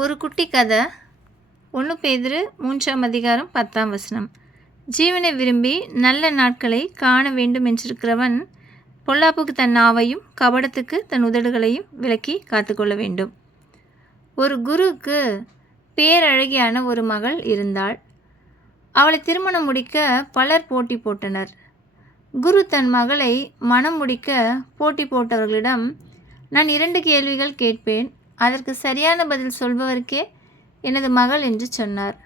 ஒரு குட்டி கதை. ஒன்று பேதிரு மூன்றாம் அதிகாரம் பத்தாம் வசனம். ஜீவனை விரும்பி நல்ல நாட்களை காண வேண்டும் என்றிருக்கிறவன் பொல்லாப்புக்கு தன் நாவையும் கபடத்துக்கு தன் உதடுகளையும் விலக்கி காத்துக்கொள்ள வேண்டும். ஒரு குருவுக்கு பேரழகியான ஒரு மகள் இருந்தாள். அவளை திருமணம் முடிக்க பலர் போட்டி போட்டனர். குரு தன் மகளை மனம் முடிக்க போட்டி போட்டவர்களிடம் நான் இரண்டு கேள்விகள் கேட்பேன். அதற்கு சரியான பதில் சொல்பவருக்கே எனது மகள் என்று சொன்னார்.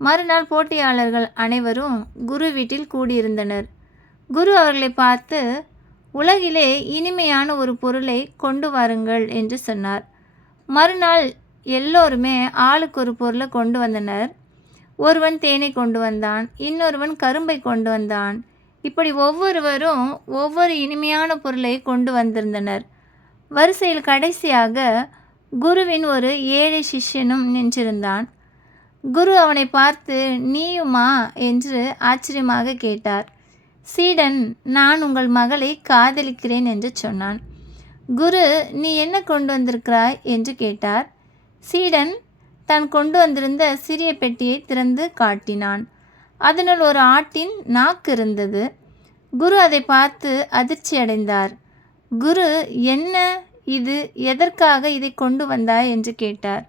மறுநாள் போட்டியாளர்கள் அனைவரும் குரு வீட்டில் கூடியிருந்தனர். குரு அவர்களை பார்த்து உலகிலே இனிமையான ஒரு பொருளை கொண்டு வாருங்கள் என்று சொன்னார். மறுநாள் எல்லோருமே ஆளுக்கு ஒரு பொருளை கொண்டு வந்தனர். ஒருவன் தேனை கொண்டு வந்தான் இன்னொருவன் கரும்பை கொண்டு வந்தான். இப்படி ஒவ்வொருவரும் ஒவ்வொரு இனிமையான பொருளை கொண்டு வந்திருந்தனர். வரிசையில் கடைசியாக குருவின் ஒரு ஏழை சிஷ்யனும் நின்றிருந்தான். குரு அவனை பார்த்து நீயுமா? என்று ஆச்சரியமாக கேட்டார். சீடன் நான் உங்கள் மகளை காதலிக்கிறேன் என்று சொன்னான். குரு நீ என்ன கொண்டு வந்திருக்கிறாய்? என்று கேட்டார். சீடன் தான் கொண்டு வந்திருந்த சிறிய பெட்டியை திறந்து காட்டினான். அதனுள் ஒரு ஆட்டின் நாக்கு இருந்தது. குரு அதை பார்த்து அதிர்ச்சி அடைந்தார் குரு என்ன? இது எதற்காக இதை கொண்டு வந்தாய்? என்று கேட்டார்.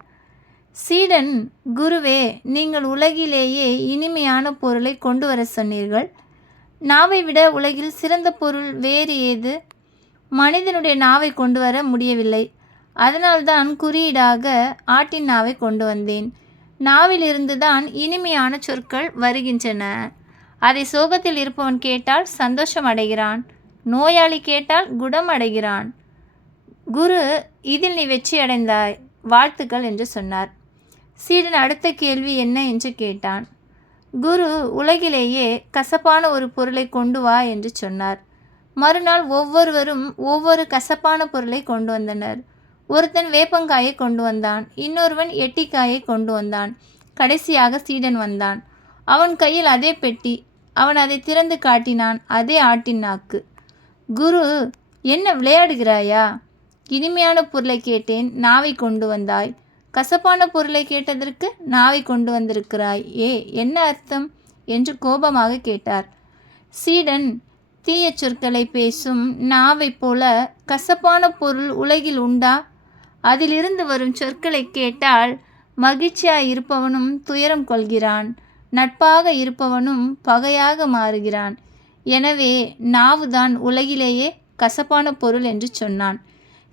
சீடன் குருவே நீங்கள் உலகிலேயே இனிமையான பொருளை கொண்டு வர சொன்னீர்கள். நாவை விட உலகில் சிறந்த பொருள் வேறு ஏது? மனிதனுடைய நாவை கொண்டு வர முடியவில்லை. அதனால்தான் குறியீடாக ஆட்டின் நாவை கொண்டு வந்தேன். நாவிலிருந்து தான் இனிமையான சொற்கள் வருகின்றன. அதை சோகத்தில் இருப்பவன் கேட்டால் சந்தோஷம் அடைகிறான். நோயாளி கேட்டால் குணம் அடைகிறான். குரு இதில் நீ வெற்றி அடைந்தாய் வாழ்த்துக்கள் என்று சொன்னார். சீடன் அடுத்த கேள்வி என்ன என்று கேட்டான். குரு உலகிலேயே கசப்பான ஒரு பொருளை கொண்டு வா என்று சொன்னார். மறுநாள் ஒவ்வொருவரும் ஒவ்வொரு கசப்பான பொருளை கொண்டு வந்தனர். ஒருத்தன் வேப்பங்காயை கொண்டு வந்தான் இன்னொருவன் எட்டிக்காயை கொண்டு வந்தான். கடைசியாக சீடன் வந்தான். அவன் கையில் அதே பெட்டி அவன் அதை திறந்து காட்டினான் அதே ஆட்டின் நாக்கு. குரு என்ன விளையாடுகிறாயா? இனிமையான பொருளை கேட்டேன் நாவை கொண்டு வந்தாய். கசப்பான பொருளை கேட்டதற்கு நாவை கொண்டு வந்திருக்கிறாய். ஏ என்ன அர்த்தம்? என்று கோபமாக கேட்டார். சீடன் தீய சொற்களை பேசும் நாவைப் போல கசப்பான பொருள் உலகில் உண்டா? அதிலிருந்து வரும் சொற்களை கேட்டால் மகிழ்ச்சியாய் இருப்பவனும் துயரம் கொள்கிறான் நட்பாக இருப்பவனும் பகையாக மாறுகிறான். எனவே நாவுதான் உலகிலேயே கசப்பான பொருள் என்று சொன்னான்.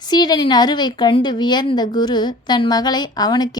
சீடனின் அருவை கண்டு வியர்ந்த குரு தன் மகளை அவனுக்கு